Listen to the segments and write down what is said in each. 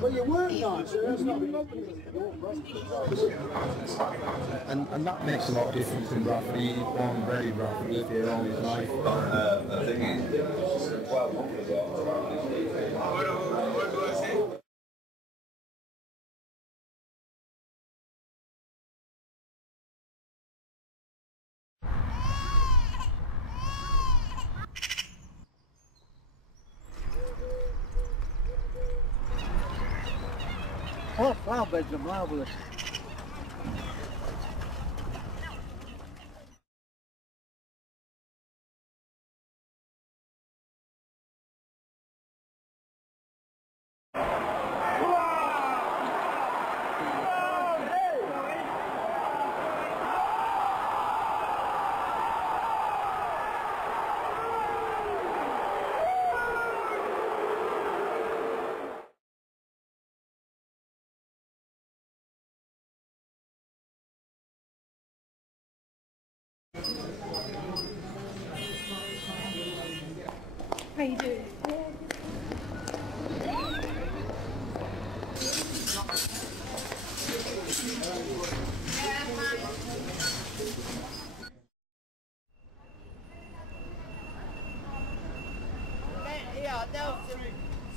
Well, you weren't nice, so that's not and that makes a lot of difference in Bradford. He's born very Bradford here all his life. The thing is, 12 months ago. Oh, flower beds are marvellous. How you doing? Yeah, no,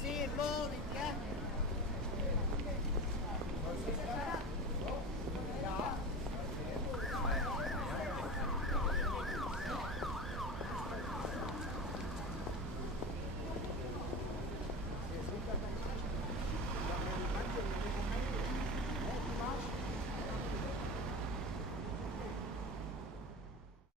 see you morning, yeah?